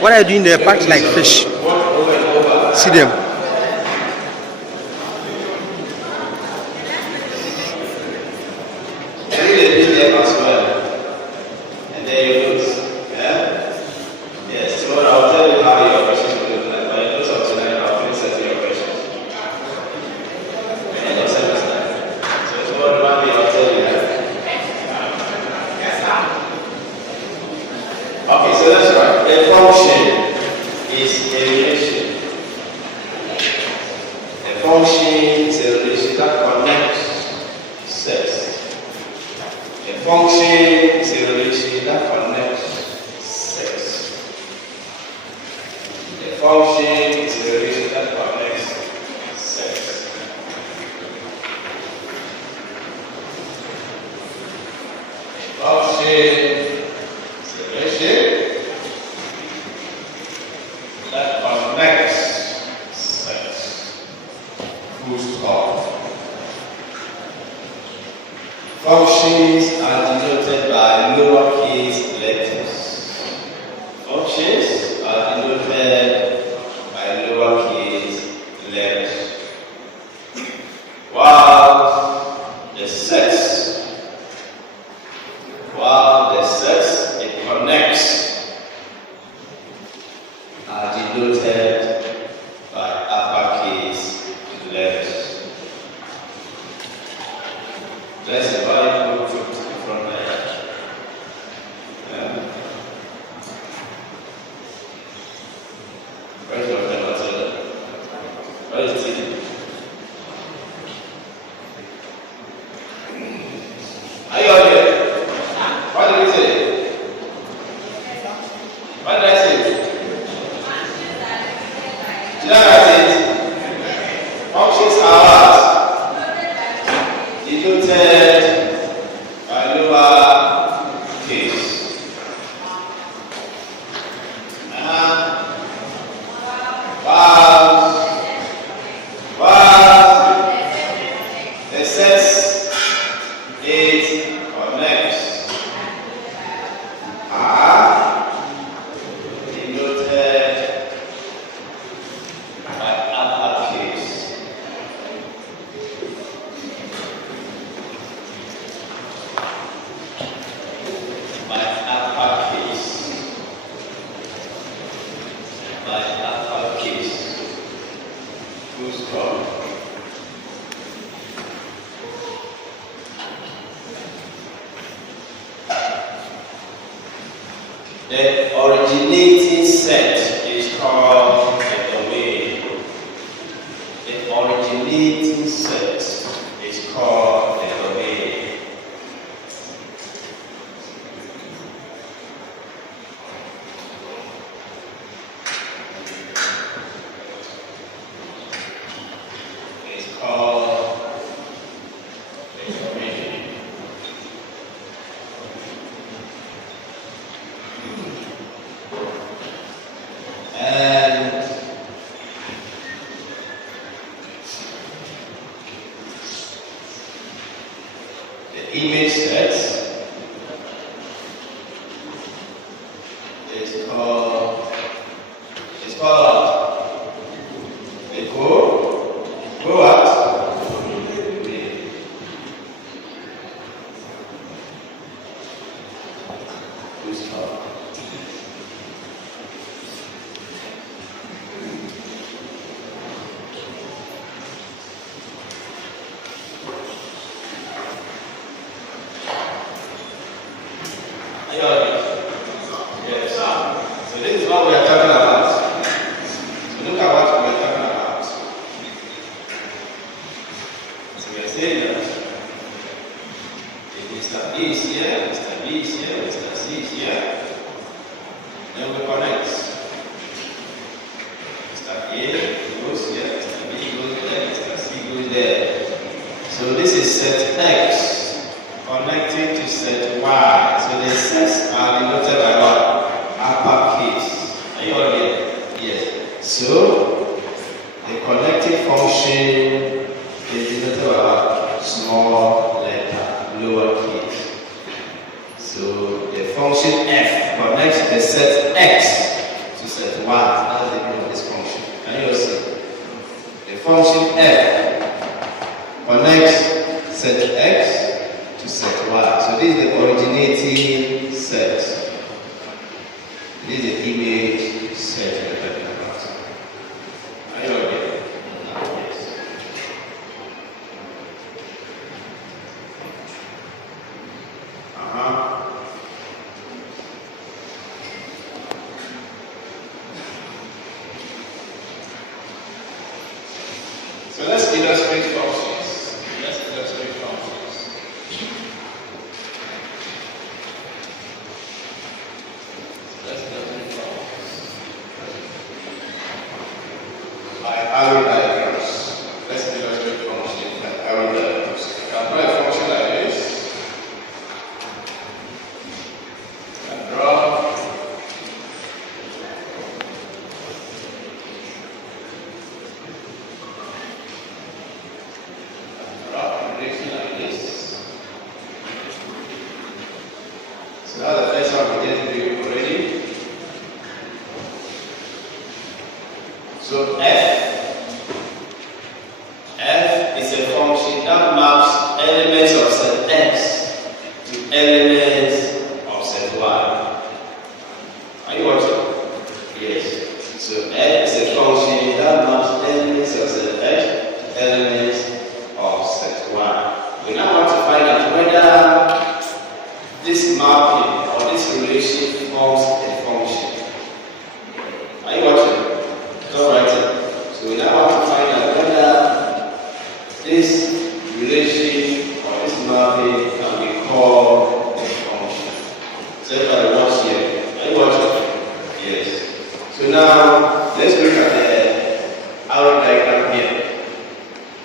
What are you doing there? Packed like fish. See them. Functions are denoted by lowercase letters. Functions are denoted by lowercase letters. While the sets, it connects, are denoted by uppercase letters. That's a very good truth from there. Where's your friend Matilda? Where is Tina? Are you all here? What did we say? What did I say? Did I write it? Functions are denoted by lower case. While the sets it connects are denoted by uppercase. By uppercase. Full stop. The originating set is called the domain. The originating set is called the domain. It's called the domain. And the image set is called the go what? Full stop. Yes. So this is what we are talking about. So look at what we are talking about. So we are saying that if Mr. A is here, Mr. B is here, Mr. C is here, then we connect. Mr. A goes here, Mr. B goes there, Mr. C goes there. So this is set X connecting to set Y. So the sets are denoted by what? Uppercase. Are you all here? Yes. So the connecting function is denoted by what? Small letter, lowercase. So the function f connects the set X to Y. That's the name of this function. Can you all see? The function f connects set x to set y. So this is the originating set. This is the image set we're talking about. Are you all there? Yes. So let's illustrate functions. Let's illustrate functions. Let's illustrate functions. By arrow diagrams. Let's illustrate functions by arrow diagrams. You can draw a function like this. You can draw relation like this. So that's the first one we did do already. So f is a function that maps elements of set x to elements of set y. Are you watching? Yes. So f is a function that maps elements of set x to elements of set y. We now want to find out whether this mapping or this relation forms a function. Are you watching? All right. So we now want to find out whether this relation or this mapping can be called a function. So everybody watch here. Are you watching? Yes. So now let's look at the arrow diagram here.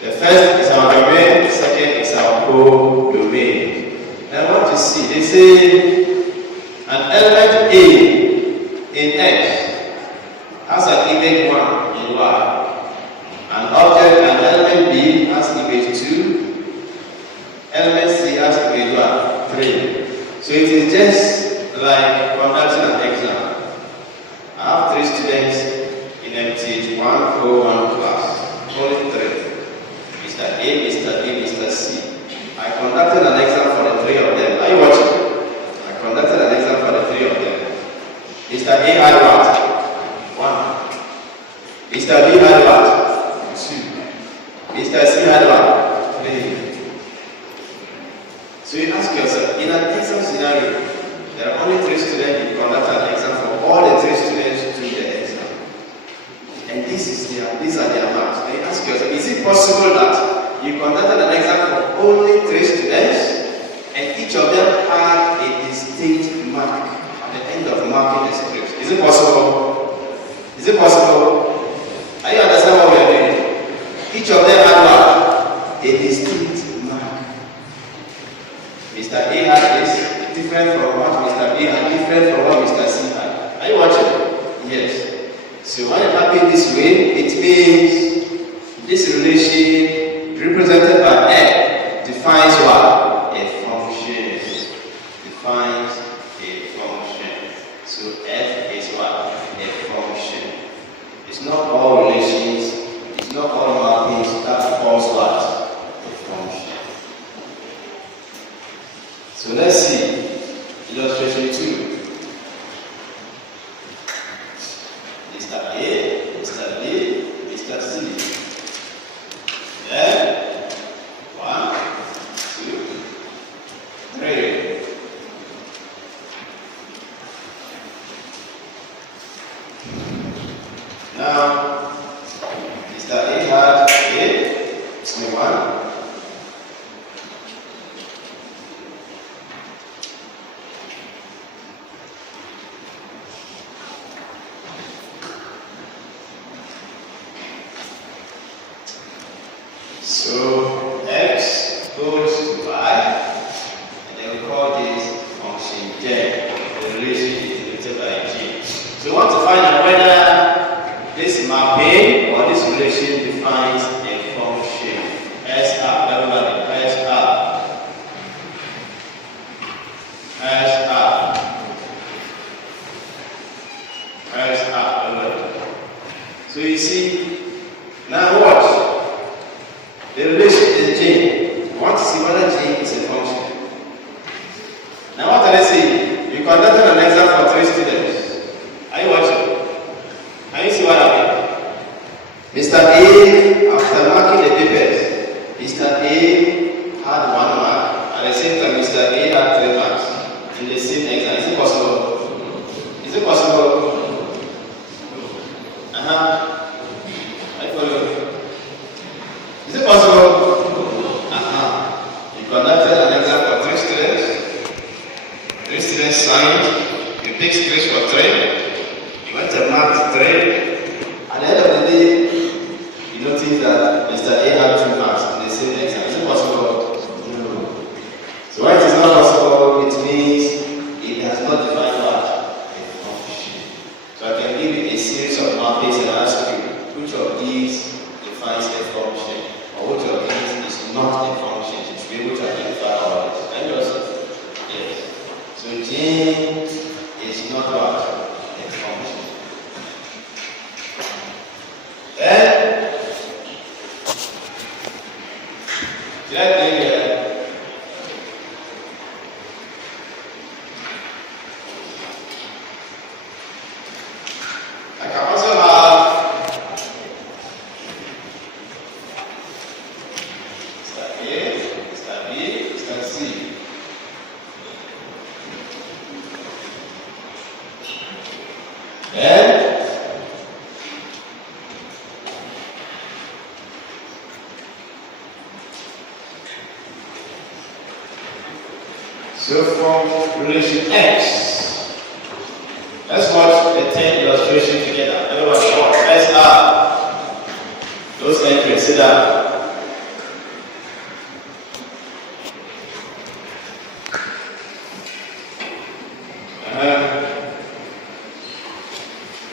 The first is our domain, the second is our codomain. Now I want to see, they say an element A in X has an image 1 in Y. An object, an element B has image 2. Element C has image 3. So it is just like conducting an exam. I have 3 students in MT 1 row 1 class. Only 3. Mr. A, Mr. B, Mr. C. I conducted an exam for the 3 of them. Are you watching? I conducted an exam for the 3 of them. Mr. A had what? 1. Mr. B had what? 2. Mr. C had what? 3. So you ask yourself, in an exam scenario, there are only 3 students you conduct an exam for. All the 3 students do the exam. And these are their marks. And you ask yourself, is it possible that you conducted an exam for only 3 students and each of them had a distinct mark at the end of marking the script? Is it possible? Is it possible? Are you understand what we are doing? Each of them had what? A distinct mark. Mr. A had this, different from what Mr. B had, different from what Mr. C had. Are you watching? Yes. So when it happens this way, it means this relation represented by F defines what? A function. Defines a function. So F is what? A function. It's not all relations, it's not all mappings that forms what? A function. So let's see illustration 2. Mr. A, Mr. B, Mr. C. Then 1, 2, 3. Now, Mr. A had A, 1. at the same time Mr. A had 3 marks in the same exam. Is it possible? Is it possible? I follow. Is it possible? You conducted an exam for 3 students. 3 students signed. You picked scripts for 3. You went to mark 3. At the end of the day, you notice that Mr. A had 2 marks in the same exam. Is it possible? No. So why it is not possible, it means it has not defined what? A function. So I can give you a series of mappings and ask you which of these defines a function or which of these is not a function. You should be able to identify all this. Can you just yes. So J is not what? A function. Then did I tell you that? I can also have Mr. A, Mr. B, Mr. C. Then so from relation X, let's watch the 10 illustration together. Everyone, let's have those entries. Sit down.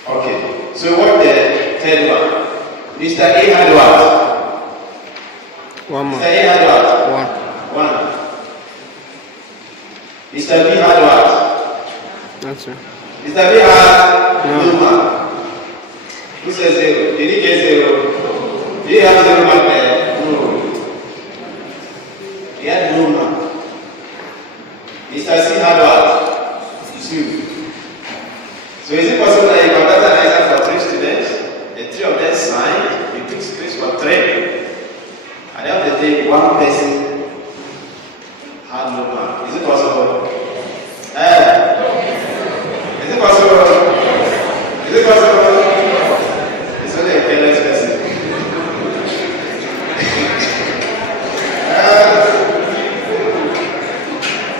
Okay, so what the third one? Mr. A had what? One more. Mr. A had what? One. Mr. B had what? That's right. Mr. B had no mark. Who says 0? Did he get 0? Did he have 0 mark there? No. He had no mark. Mr. C had what? 2. So is it possible that you conducted an exam for 3 students? The 3 of them signed, you took scripts for 3. At the end of the day, one person had no mark. Is it possible? Is it possible? Is it possible? It's only a careless person.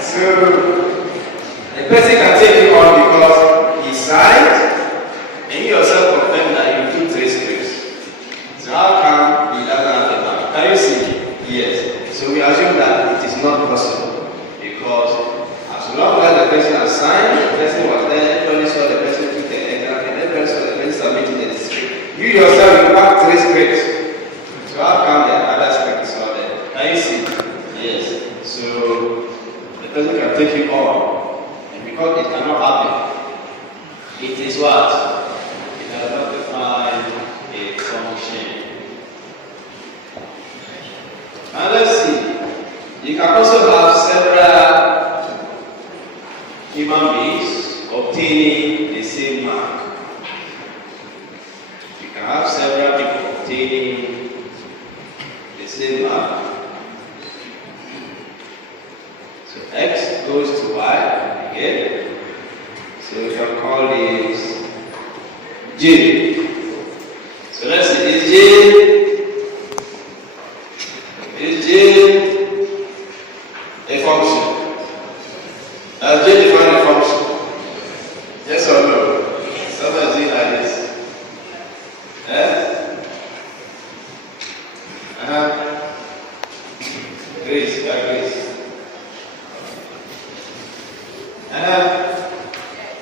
So the person can take you on because he signed and you yourself confirm that you took 3 scripts. So how come he doesn't have a mark? Can you see? Yes. So we assume that it is not possible because as long as the person has signed, the person was there, everybody saw the person took the exam, and everybody saw the person submitting the script. You yourself, you have 3 scripts. So how come the other scripts are there? Can you see? Yes. So the person can take you on. And because it cannot happen, it is what? It does not define a function. Now let's see. You can also have several human beings obtaining the same mark. You can have several people obtaining the same mark. So X goes to Y again. So we can call this J. So let's see, is J a function? Does J define a function? Yes or no? Sometimes it like this. Grace, Grace.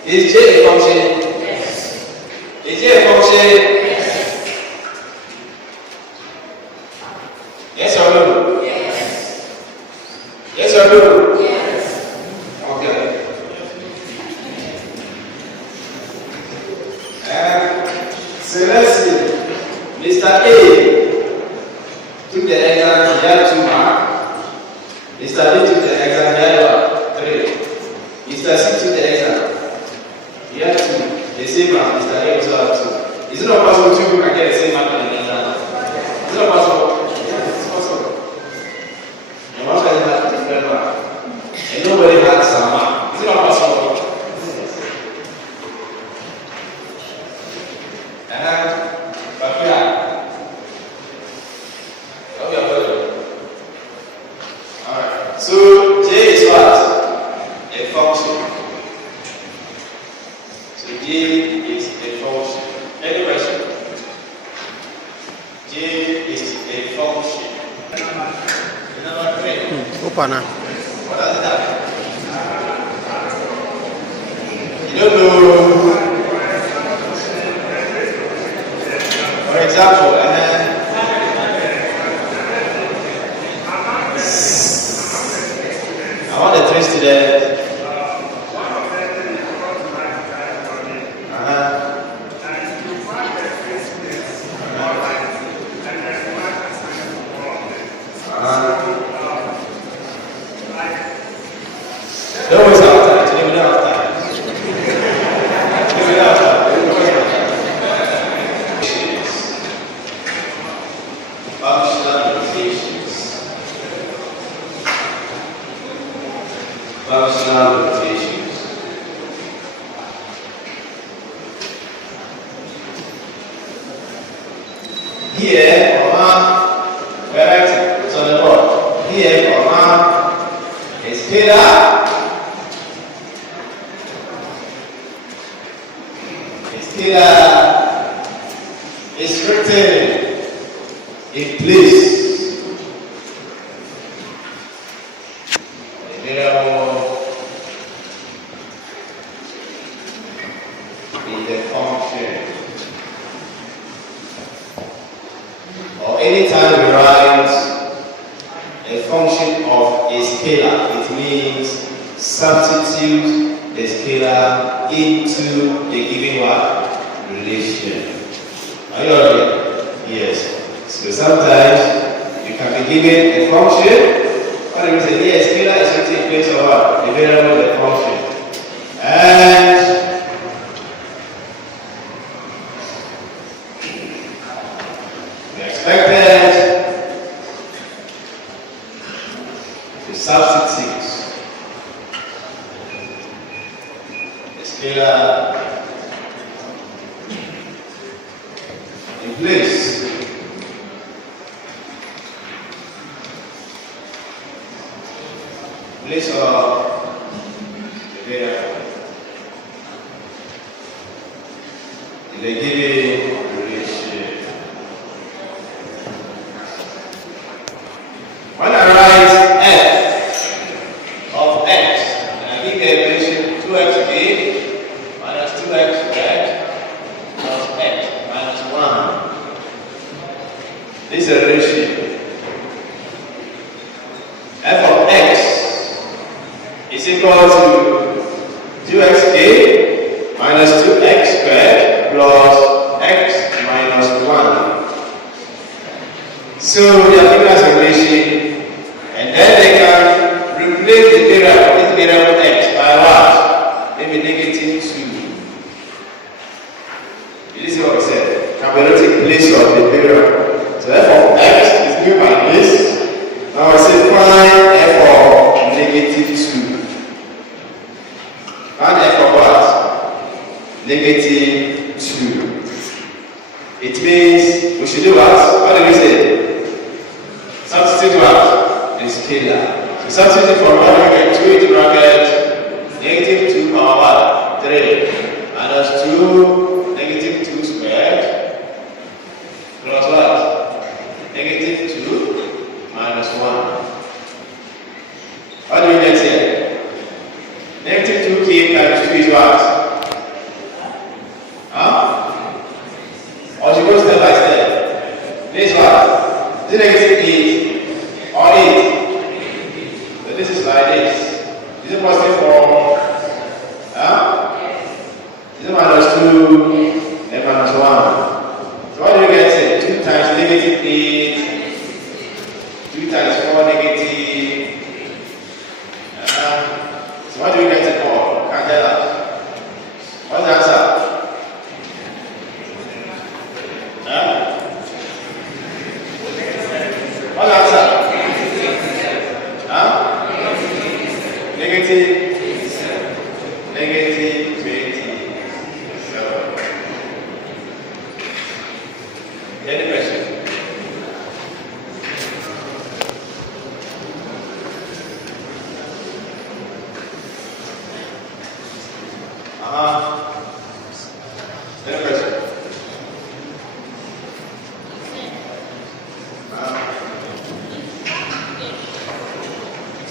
Is J a function? Yes. Is J a function? Yes. Yes or no? Yes. Yes or no? Yes. Okay. So let's see. Mr. A took the exam, he had 2 marks. Mr. B took the exam, he had 3. Mr. C took the exam. He had 2. The same mark. Mr. A also had 2. Is it not possible 2 people can get the same mark on the exam? Is it not possible? Yes, it's possible. And one person has a different mark. nobody had Sama. Is it not possible? But yeah. Alright. So J is what? A function. So J is a function. Any question? J is a function. Number 3. Open now. What does it have? You don't know. For example, I want the 3 students. Don't waste our time. Today we don't have time. Today we don't have time. Functional notations. Functional notations. Here, we're writing. It's on the board. Here, is scalar. Scalar is written in place. The variable in the function. Or anytime we write a function of a scalar, it means substitute the scalar into the given what? Relation. Are you already? Yes. So sometimes you can be given a function, what do you say? Yes, scalar is written in place of what? The variable of the function. And we expected to substitute the scalar in place. Place of the variable in the given relation. When I write f of x, and I give a relation 2x minus 2x squared plus x minus 1. This is a relation. F of x is equal to 2xk minus 2x squared plus x minus 1. So they are given as a relation, and then they can replace the variable, this variable x, by what? Maybe negative 2. This is what we said. Can we not take place of the variable? So f of x is given by this. Now I say find f of negative 2. Find f of what? Negative 2. It means we should do what? What do we say? Substitute what? The scalar. So substitute from 1 bracket 2 into bracket negative 2 power what? 3 minus 2 negative 2 squared plus what? Negative 2 minus 1. What do we get here? Negative 2k times 2 is what? Huh? Or should go step by step. This what? Is it negative 8 or 8? So this is like this. Is it positive or? Huh? Is it minus 2 and minus 1? So what do you get here? 2 times negative 8, 2 times 4 negative. So what do you get it for? Can't tell us. What's the answer? Huh? What's the answer? Huh? Negative Negative 27. Any question? Any question?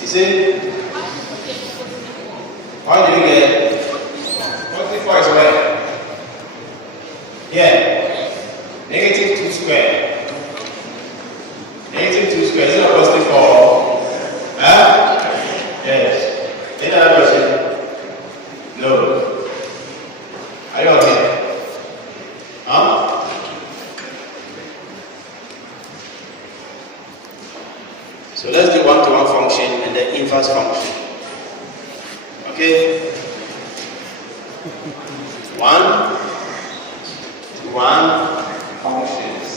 You see? How do you get 44 is where? Yeah. Negative 2 square. Negative 2 square. Is it not positive 4? Huh? Yes. Any other question? No. Are you okay? Huh? So let's do one-to-one function and the inverse function. Okay? 1-to-1 functions.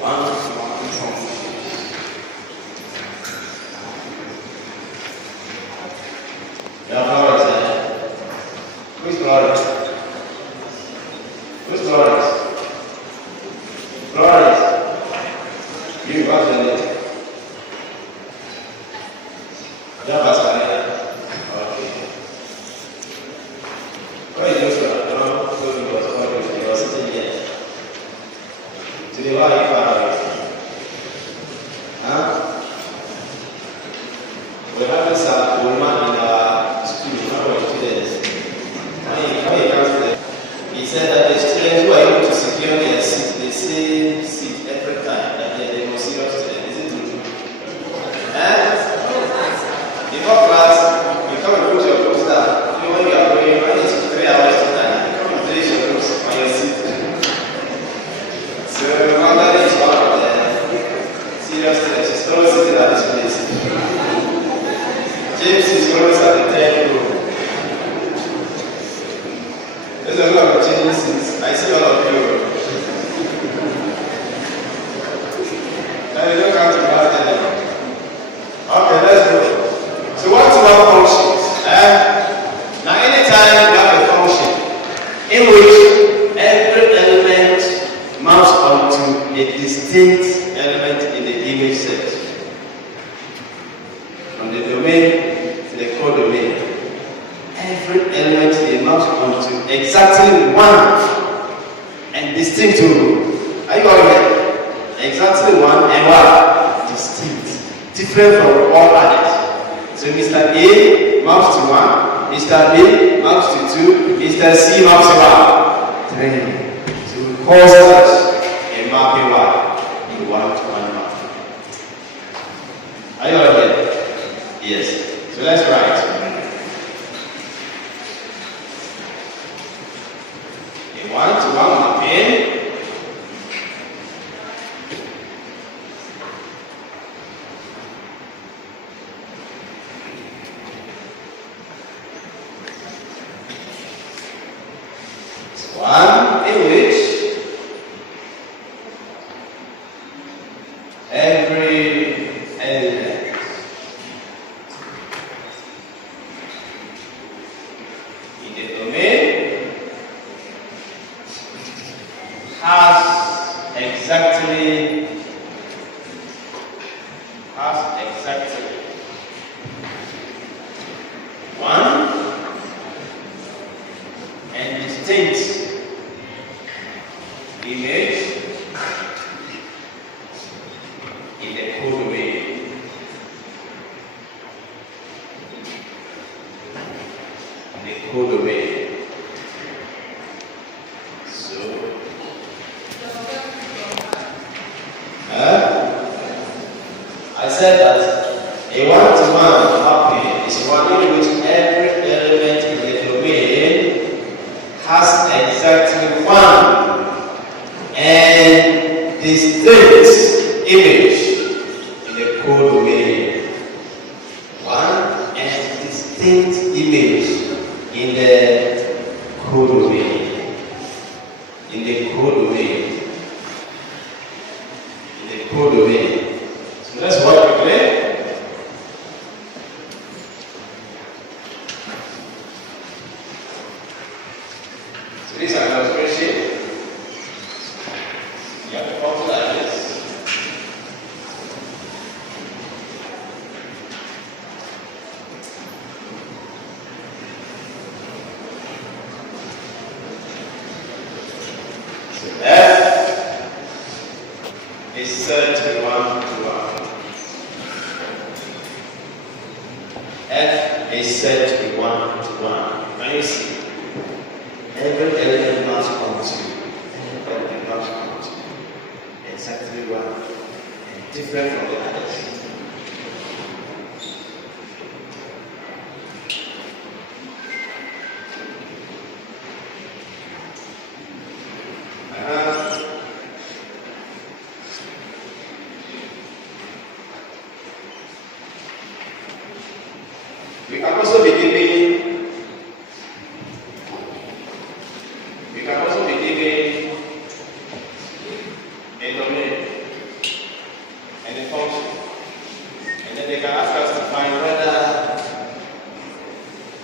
1-to-1 functions. Now, Florence, who's Florence? Who's Florence? Florence. You, what's your name? Pascal. Okay. Where is Joshua? I don't know who he was sitting here. Today, why are you far away? Huh? We have this woman in our school, one of our students. When he comes there, he said that the students who are able to secure their seat, the same seat every time, that they are the most serious students. Is it true? Before class, you come and put your books down. You know when you are going, when it's 3 hours to time, you come and place your books on your seat. So, Wanda is one of the serious students. She's always sitting at this place. James is always at the 10th row. There's a lot of changing seats. I see all of you. Now you don't come to class anymore. Okay, let's go. So one-to-one functions. Now anytime you have a function in which every element maps onto a distinct element in the image set, from the domain to the codomain, every element maps onto exactly one and distinct two. Are you all here? Exactly one and what? Distinct. Different from all others. So Mr. A maps to 1, Mr. B maps to 2, Mr. C maps to 1. 3. So we call such a mapping one in one-to-one mapping. Are you all here? Yes. So let's write. A one-to-one mapping. One in which every element in the domain has exactly one and distinct image in the codomain. So, I said that a one-to-one mapping is one in which every element in the domain has exactly one and distinct image in the codomain. One and distinct image in the codomain. So that's one. is said to be 1 to 1. Can you see? Every element must come to. Every element must come to. Exactly 1. And different from the others. We can also be given a domain and a function, and then they can ask us to find whether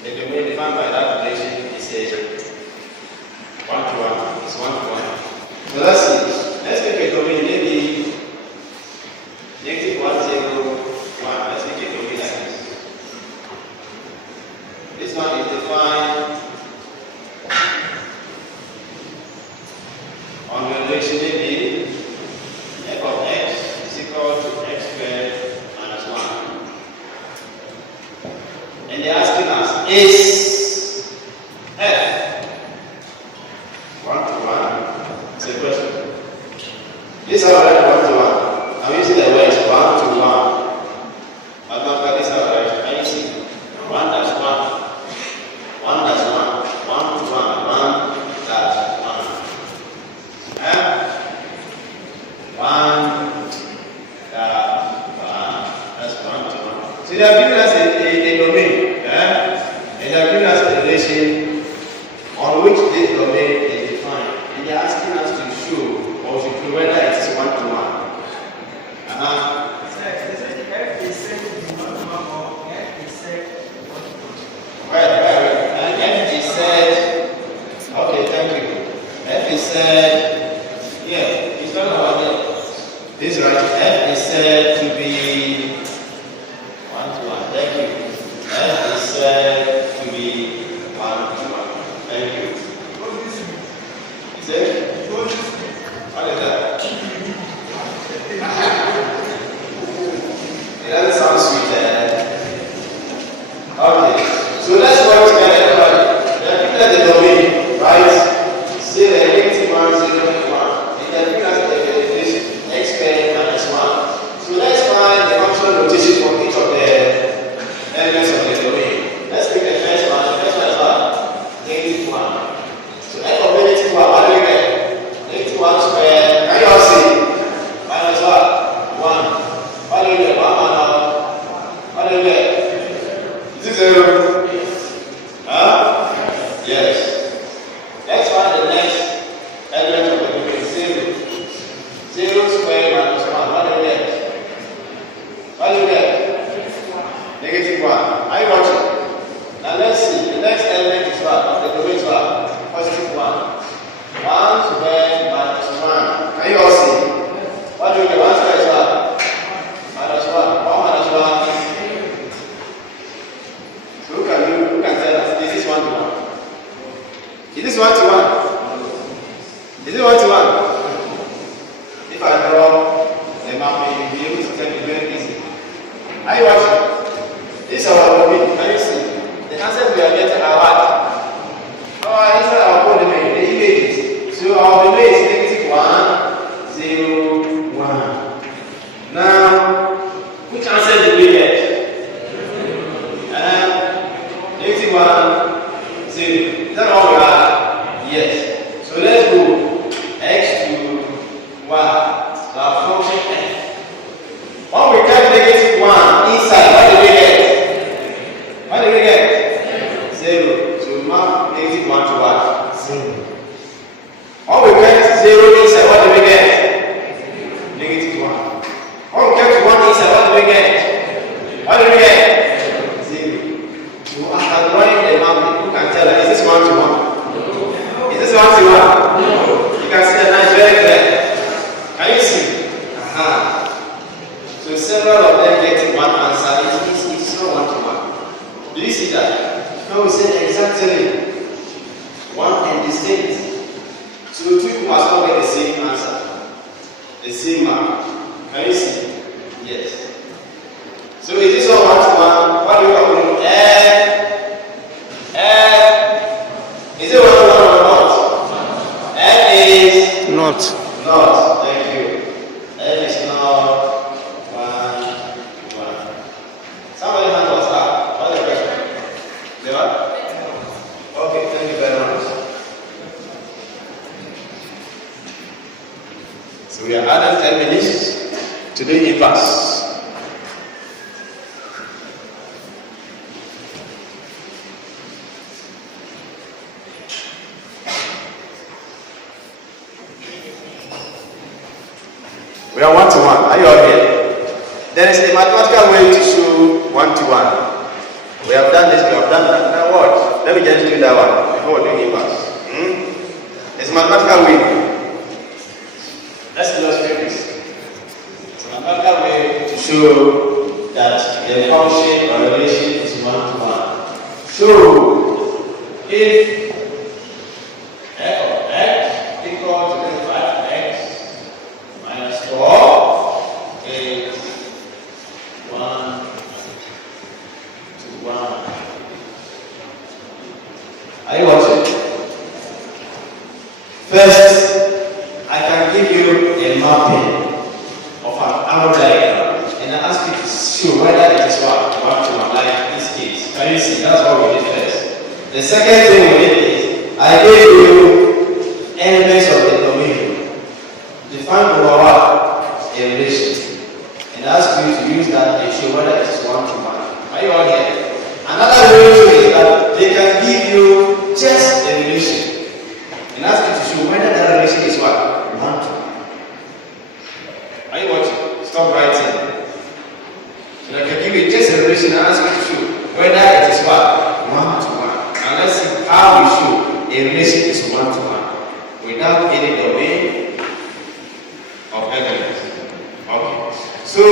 the domain defined by that relation is a 1 to 1. It's 1 to 1. So let's see. Let's take a domain maybe negative 1, 0, 1. Let's take a domain like this. This one is defined on the relation maybe f of x is equal to x squared minus 1. And they're asking us, is f 1 to 1? It's a question. This is already 1 to 1. I'm using the words 1 to 1. But not like this already. Can you see? 1 dash 1. 1 dash 1. 1 to 1. 1 dash 1. 1 dash 1. That's 1 to 1. So they are giving us a domain. And they are giving us a relation on which this domain is defined. And they are asking us to show or to prove whether it is 1 to 1. F is said to be 1 to 1 or F is said to be 1 to 1. Right. And F is said, okay, thank you. F is said, yeah, it's not about that. This is right. F is said to be 1 to 1. Thank you. F is said to be 1 to 1. Thank you. Is it? What is that? It doesn't sound sweet, Okay, so let's work together, everybody. They are giving us the domain, right? Say the negative 1, 0, 1. And they are giving us the definition, x squared minus 1. So let's find the functional notation from each of the elements of the domain. Let's pick the first one. The first one is what? Negative 1. So f of negative 1, what do we get? Negative 1 squared. Can you all see? Minus what? 1. What do we get? 1 minus. What do we get? Is it 0? Huh? Yes. Let's find the next element of the domain. 0. 0 squared minus 1. What do we get? What do we get? Negative 1. Are you watching? Now let's see. The next element is what? Of the domain is what? Positive 1. 1 squared minus 1. Can you all see? What do we get? 1 squared is what? Minus 1. 1 minus 1. So who can tell us? Is this 1 to 1? Is this 1 to 1? Is it 1 to 1? If I draw the map, you'll be able to tell me very easy. Are you watching? This is our domain. Can you see? The answers we are getting are what? Oh, inside our code domain, the images. So our domain is negative 1, 0, 1. Now, which answer did we get? Negative 1, 0. Is that all we have? Yes. So let's go. X to y. So our function f. When we type negative 1 inside, what do we get? What do we get? 0. So we map negative 1 to what? 0. When we get 0 inside, what do we get? Negative 1. When we get 1 inside, what do we get? What do we get? 0. So after drawing the map, you can tell us, is this 1 to 1? Is this 1 to 1? You can see the line very clear. Can you see? So several of them get 1 answer. It's not 1 to 1. Do you see that? Now we say exactly 1 and distinct. So two people must not get the same answer. The same mark. Can you see? Yes. So is this all 1 to 1? What do we call it? inverse. We are 1 to 1. Are you all here? There is a mathematical way to show 1 to 1. We have done this, we have done that. Now what? Let me just do that one before doing inverse. It's a mathematical way. Let's illustrate this. It's a mathematical way to show that the function or relation is 1 to 1. So, if f of x equals to 5x minus 4 is 1 to 1. Are you watching? First, I can give you a mapping of an arrow diagram and I ask you to show whether it is 1 to 1, like this case. Can you see? That's what we did first. The second thing we did is I gave you elements of the domain. Define over what? A relation. And ask you to use that and show whether it is 1 to 1. Are you all here? Another way to is that they can give you just a relation and ask you to show whether that relation is what? 1 to 1. Are you watching? Stop writing. So they can give you just a relation and ask you to show whether it is what? 1 to 1. And let's see how we show a relation is 1 to 1 without any domain of elements. Okay. So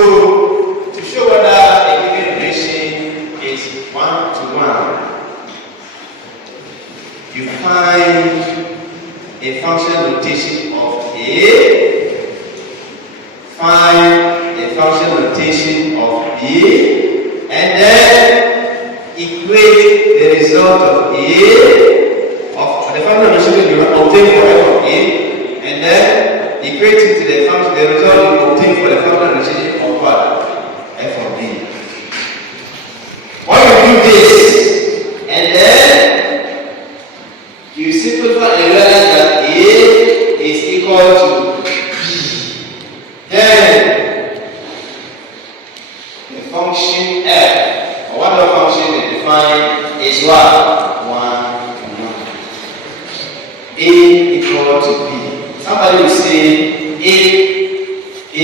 to show whether a given relation is 1 to 1, you find a function notation of A, find a function notation of B, and then equate the result of A, of the function notation you obtain for f of A, and then equate it to the function, the result you obtain for the function notation of what? F of B. When you do this, and then you simplify and realize that A is equal to B. Then the function f, or whatever function they define, is what? 1 to 1. A equal to B. Somebody will say if A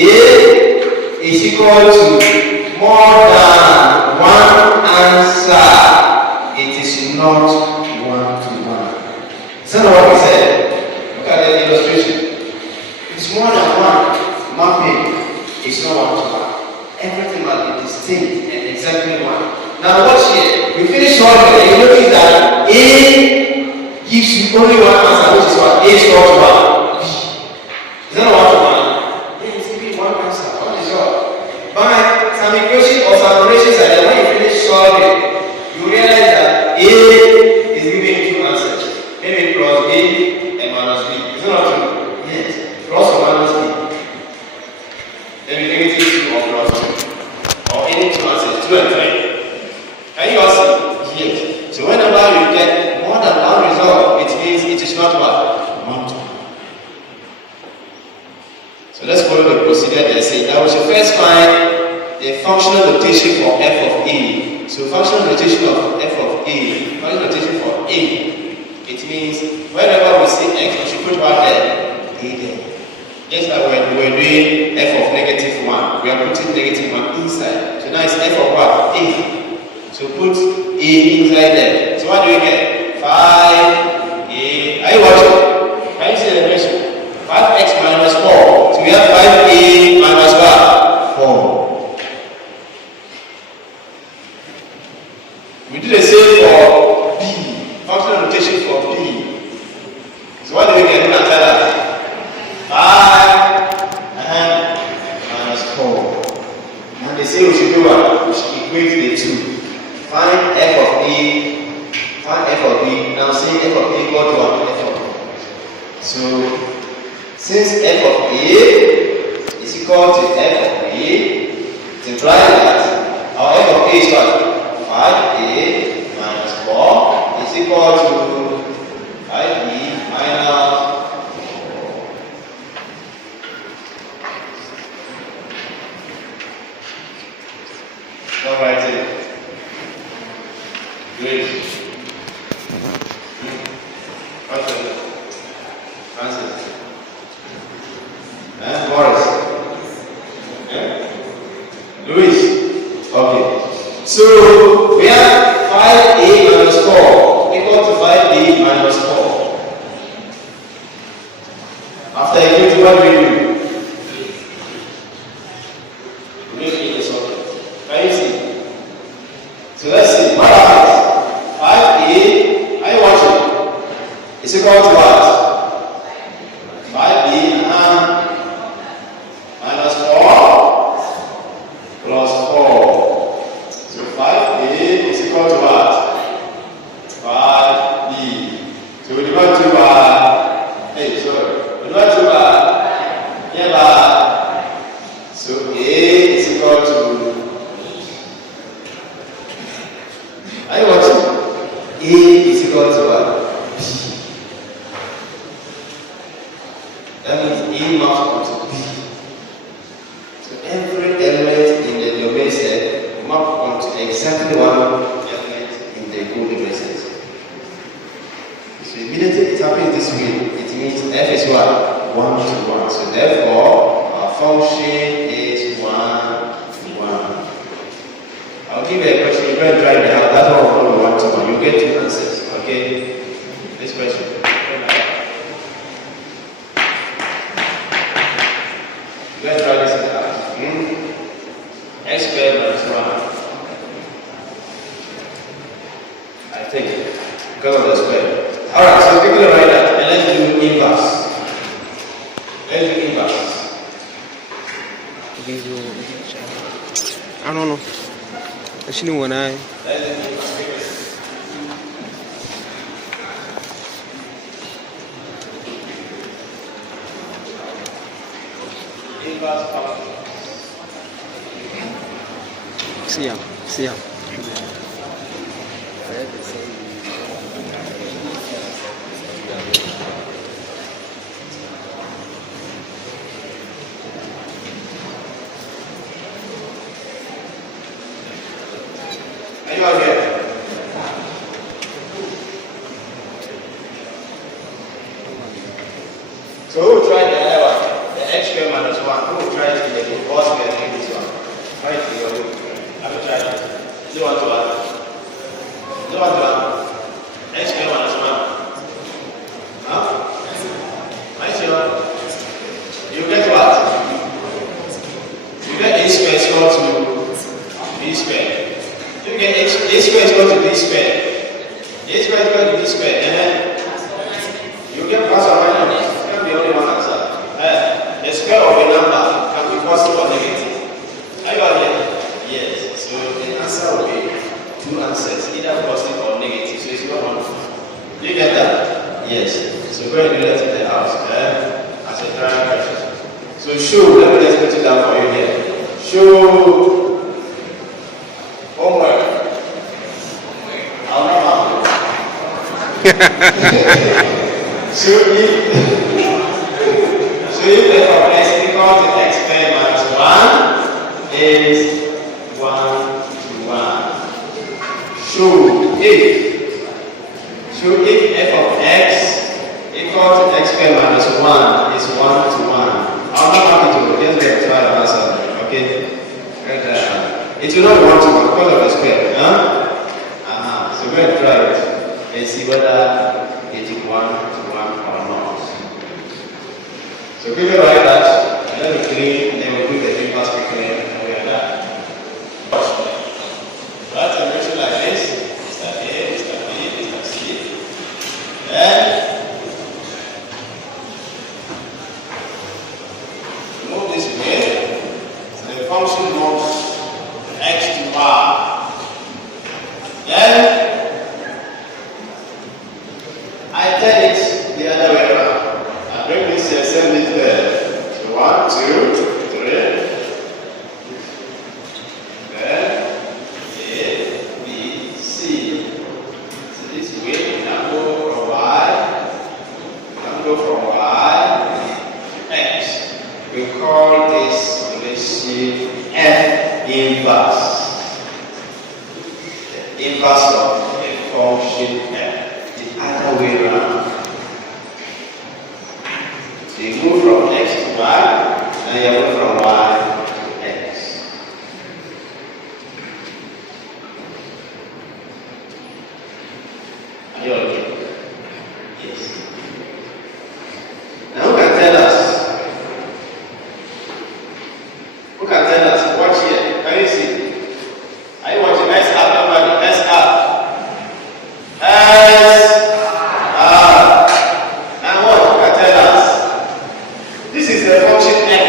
is equal to more than one answer, it is not 1 to 1. Is that what we said? Look at the illustration. It's more than one mapping. It's not 1 to 1. Everything must be distinct and exactly 1. Now watch here. We finish solving and you notice that A gives you only one answer, which is what? A is equal to 1. Is that 1 to 1? Yeah, it's giving one answer. What is what? By some equation or some relations are there. When you finish solving, you realize that A is giving 2 answers. Maybe plus B and minus B. Is that not true? Yes. Plus or minus B. Then we negative 2 or plus 2. Or any 2 answers, 2 and 3. Can you all see? Yes. So whenever you get more than one result, it means it is not what? 1 to 1. So let's follow the procedure they say. Now we should first find the functional notation for f of A. So functional notation of f of A. Functional notation for A. It means whenever we see x, we should put what there? A there. Just like when we were doing f of negative 1, we are putting negative 1 inside. So now it's f of what? A. So put A inside there. So what do we get? 5A. Are you watching? Can you see the equation? 5x minus 4. So we have 5A minus what? 4. We do the same for B. Functional notation for B. So what do we get after that? 5 minus 4. And they say we should do what? We should equate the two. Find f of A. Find f of B. Now say f of A equal to what? F of B. So since f of A is equal to f of B, it implies that our f of A is what? 5A minus 4 is equal to 5B minus 4. Don't write it. Great. Okay. Francis. Boris. Luis. Okay. So we have 5a minus 4 equal to 5a minus 4. After equation, what do we do? We make it a circle. Can you see? So let's see. What happens? 5a, are you watching? Is equal to what? 5a minus 4 plus 4. So 5a is equal to what? 5b. So we divide 2 by, we divide 2 by, yeah, by. So a is equal to, are you watching? A is equal to what? That means A maps onto B. So every element in the domain set map onto exactly one element in the goal domain set. So immediately it happens this way, it means f is what? 1 to 1. So therefore, our function is 1 to 1. I'll give you a question, you're going to try it out. That one will be 1 to 1. You'll get 2 answers. Okay? This question. Let's try this out. X squared minus 1. I think. Because of the square. Alright, so quickly write that. And let's do inverse. Let's do inverse. I don't know. Actually, when I. Let's do inverse quickly. Inverse function. See ya. Are you all here? So who will try the other one? The x squared minus 1. Who will try it in the boss we are doing this one? Try it in your way. Have you tried it? Do you want to add? Do you want to add? X squared minus 1. Huh? Right here. You get what? You get a squared is equal to b squared. You get a squared is equal to b squared. A squared is equal to b squared. And then you get plus or minus. It can be only one answer. The square of a number can be positive or negative. Are you all here? Yes. So the answer will be 2 answers, either positive or negative. So it's not one. Do you get that? Yes. So go and do that in the house. As a trial question. So show, let me just put it down for you here. Show homework. I'll not have So if f of x equal to x squared minus 1 is 1 to 1. Show if f of x equal to x squared minus 1 is 1 to 1. I'm not happy to just get a try of answer. Okay? It will not be 1 to 1 because of the square. So go and try it and see whether it is 1 to 1 or not. So quickly write that, and let me clean, and then we'll do the inverse quickly, and we are done. Write a ratio like this, Mr. A, Mr. B, Mr. C. Then move this way, so the function moves x to y. Then I turn it the other way around. I bring this and send it there. So 1, 2, 3. Then A, B, C. So this way we can go from Y. We can go from Y to X. We call this relationship F inverse. inverse of a function f, the other way around. So you move from x to y, and you move from y to x. Are you okay? Yes. Now who can tell us? Who can tell us? Watch here. Can you see? Are you watching? S up, everybody. S up. S up. Now what? Who can tell us? This is the function f.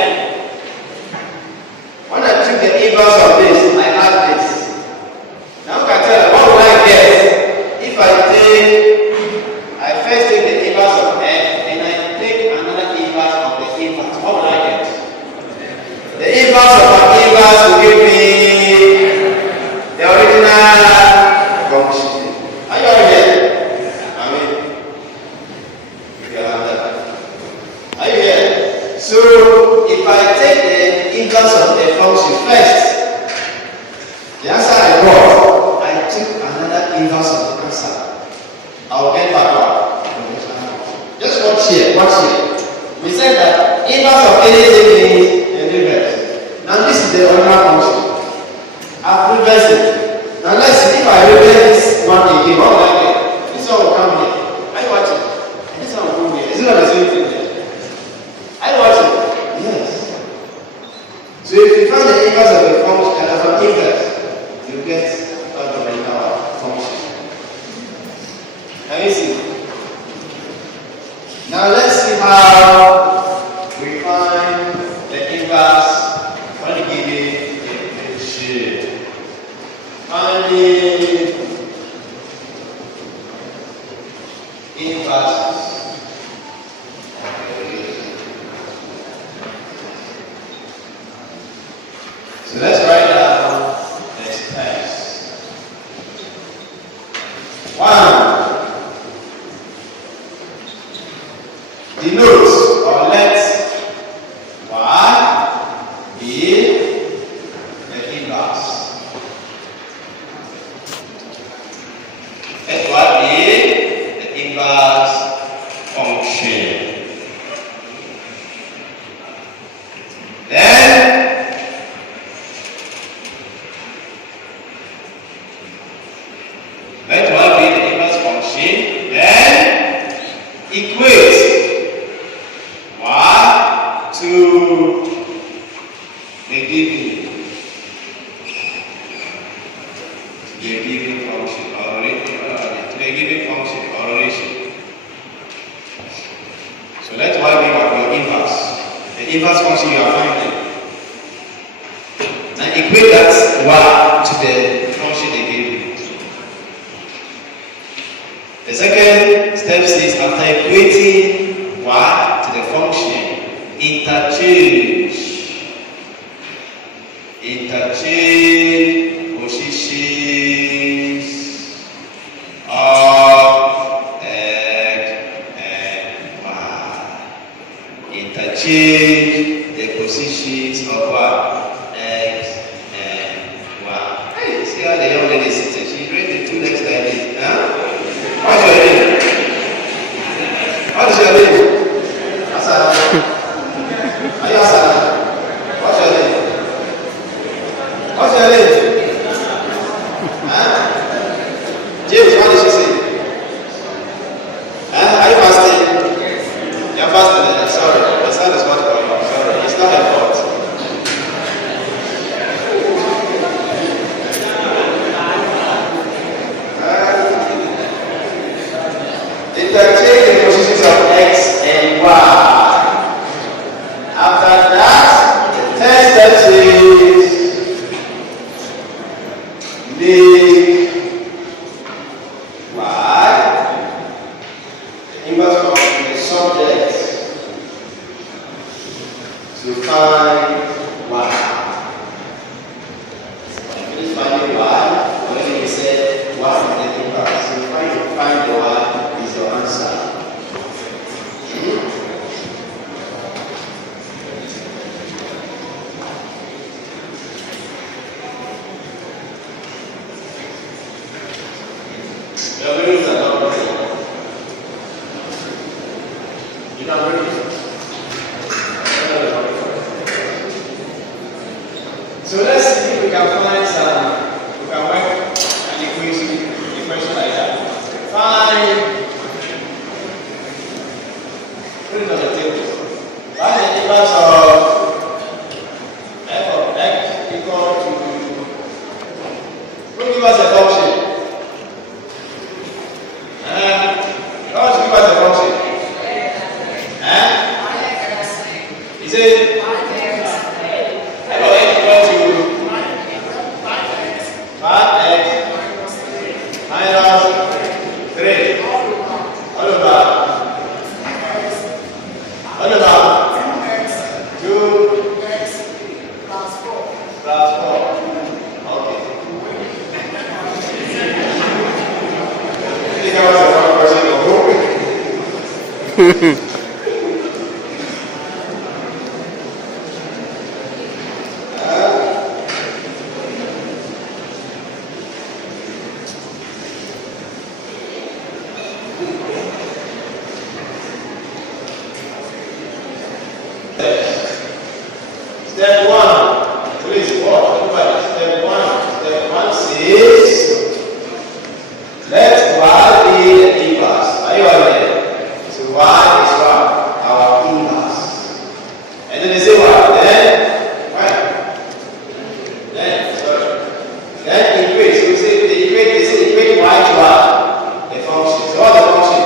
When I took the inverse of this, I had this. Now who can tell us? What will I get if I first take the inverse of f and I take another inverse of the inverse? What will I get? The inverse of an inverse will give me the original function. Are you all here? I mean, if you have that. Are you here? So, if I take the inverse of a function first, the answer I got, I took another inverse of the answer. I will get backward. Just watch here, watch here. We said that inverse of anything means a reverse. Now this is the original function. I've reversed it. Now let's see if I reverse this one again. What will I get? This one will come here. Are you watching? And this one will come here. Is it not the same thing there? Are you watching? Yes. So if you find the inverse of a function as an inverse, you get that original function. Can you see? Now let's see how we find the inverse when given a function. Find the inverses. So let's write down this test. 1. Denote or let y be the inverse. Let y be the inverse function. Then let y be the inverse function. Then equate y to the given function or to the given function or relation. So let y be your inverse, the inverse function you are finding. Now equate that y to the function they gave you. The second step says after equating y to the function, interchange positions of x and y. Interchange the positions of x and y. Hey, see how the young lady is sitting? She's ready to do next like this. Huh? What's your name? What is your name? Alhassan. Are you Alhassan? What's your name? What's your name? Huh? James, what did she say? Huh? Are you fasting? You're fasting. Sorry. My son is not for you. Sorry. It's not your fault. Interchange the positions of x and y. After that, the third step is make y the inverse of the subject to find y. When you find y, when you say y is the inverse, so find the y is your answer. Your rooms are not ready. You can read it. So let's see if we can find some, we can work an equation like that. Find, put it on the table. Find the inverse of f of x equal to, who give us a function? How to give us a function? He said, f of x equal to 5x minus 3 all over 2x plus 4. Okay. I think I was the wrong person to go. Step 1, please watch, everybody. Step 1 says, let y be the inverse. Are you aware? So y is what? Our inverse. And then they say what? Then equate. So we say they say equate y to what? The function. So what's the function?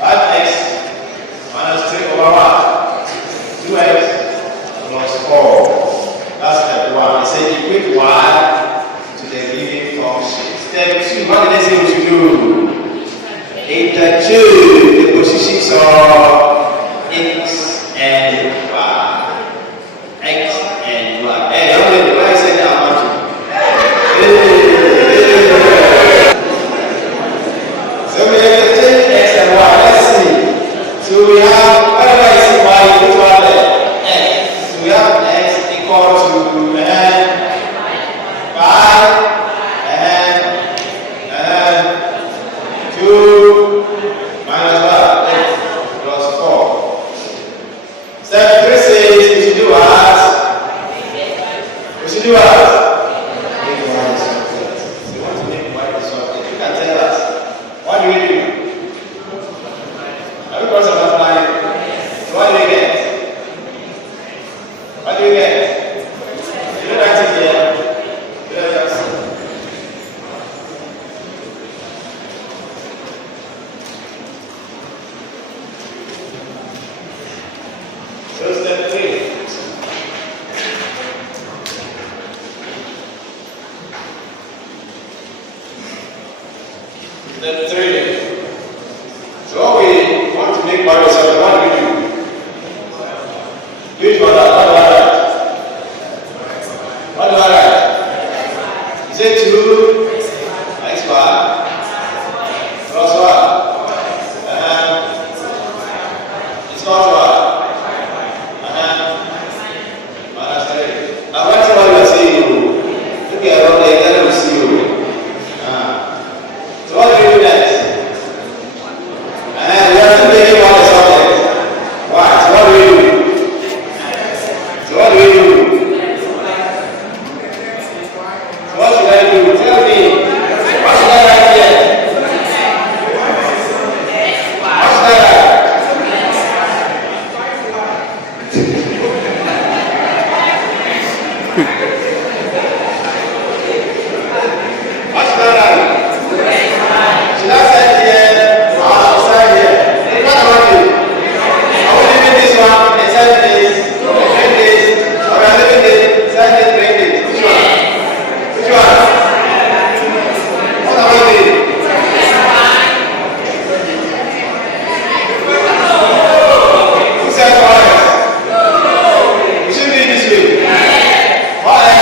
5x minus 3 over what? 2x plus 4. That's step 1. It said equate y to the given function. Step 2. What did they say we should do? Interchange the positions of x and y. X and y. Hey, how many? Why I said that I want to? So we interchange x and y. Let's see. So we have whatever is y equal to x. So we have x equal to 5 and 2 minus what? X plus 4. Step 3 says we should do what? We should do what? Make y subject. So we want to make y subject. You can tell us. What do we do? Have you got some multiplying? So what do we get? What do you get? You don't write it here. You don't write it. So step 3. Step 3. So what we want to make y subject, what do we do? Do it for that. What do I write? Is it 2 x y plus what? It's not what? Minus 3. Now what's what you are saying? Look at around there, then we see you. So what do you do next? We are still making one subject. Why? So what do we do? So what do we do? So what should I do? Tell me. What should I write here? What should I write? What should I write? Should I sign here? Or should I sign here? What about you? Are we leaving this one and sign this? Bring this? Or are we leaving this? Sign this, bring this? Which one? Which one? What about you? Who said for us? We should be this way. Why?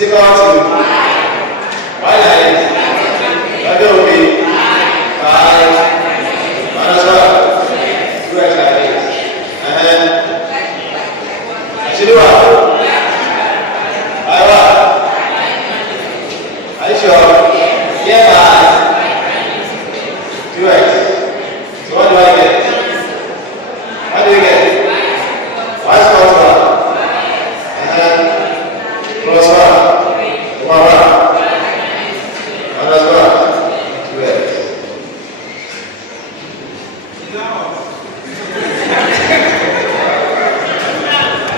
Is it about to? Why nine? That will be 5 minus 1. 2x like this. Actually what? Why what? Are you sure? Yeah, 2x. So what do I get? What do you get? Y squared 1. Plus 1. Over 1. Minus 1. 2x.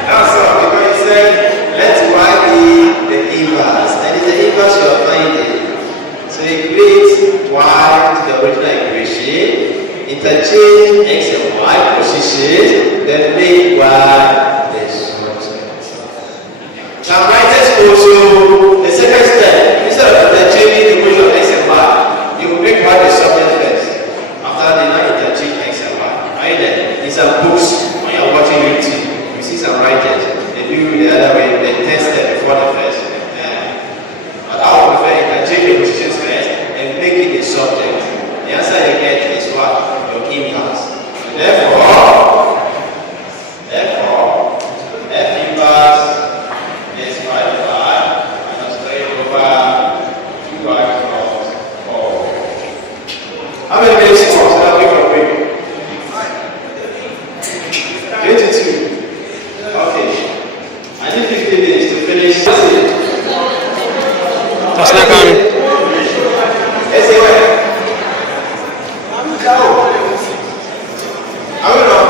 That's all, because he said, let y be the inverse. And it's the inverse you are finding. So you create y to the original equation, interchange x and y position, then make y the subject. Now writers also, the second step, instead of interchanging the equation of x and y, you will make y the subject first. After they now interchange x and y. Right there, in some books, when you are watching YouTube, you see some writers, they do the other way, they test step before the first. But I would prefer interchange the positions first and make it the subject. The answer you get is what? Your inverse. Therefore, f inverse is 5 minus 3 over 2y plus 4. How many minutes more? So that we can break. 22. Okay. I need 15 minutes to finish. That's not coming. Let's see where. I will know.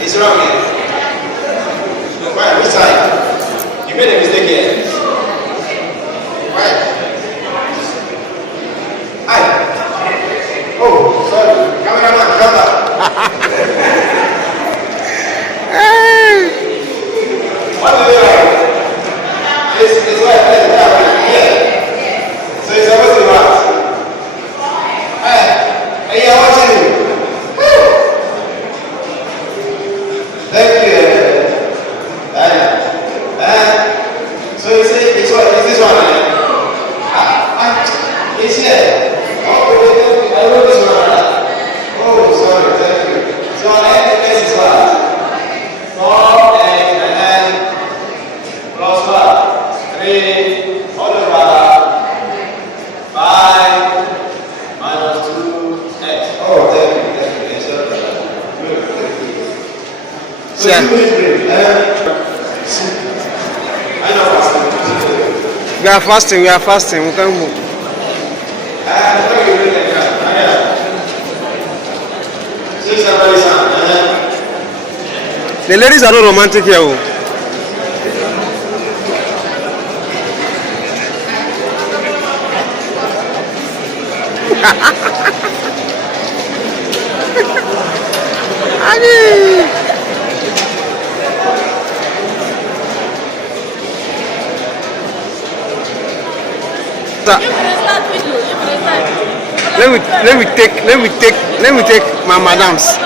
It's wrong here. Why? Which side? You made a mistake here. Why? Aye. Oh, sorry. Cameraman, come back. What do you like? It's what? Yeah. So it's supposed to be what? Hey, you're watching me. Thank you. So you say it's what? Is this one? It's here. Oh, I wrote this one. Oh, sorry. Thank you. So I have the best is what? 4x and plus what? 3 all over 5 minus 2x. Oh, thank you. It's good. So Yeah. I know fasting. We are fasting. We can move. The ladies are not romantic here. Oh. Let me take my madams.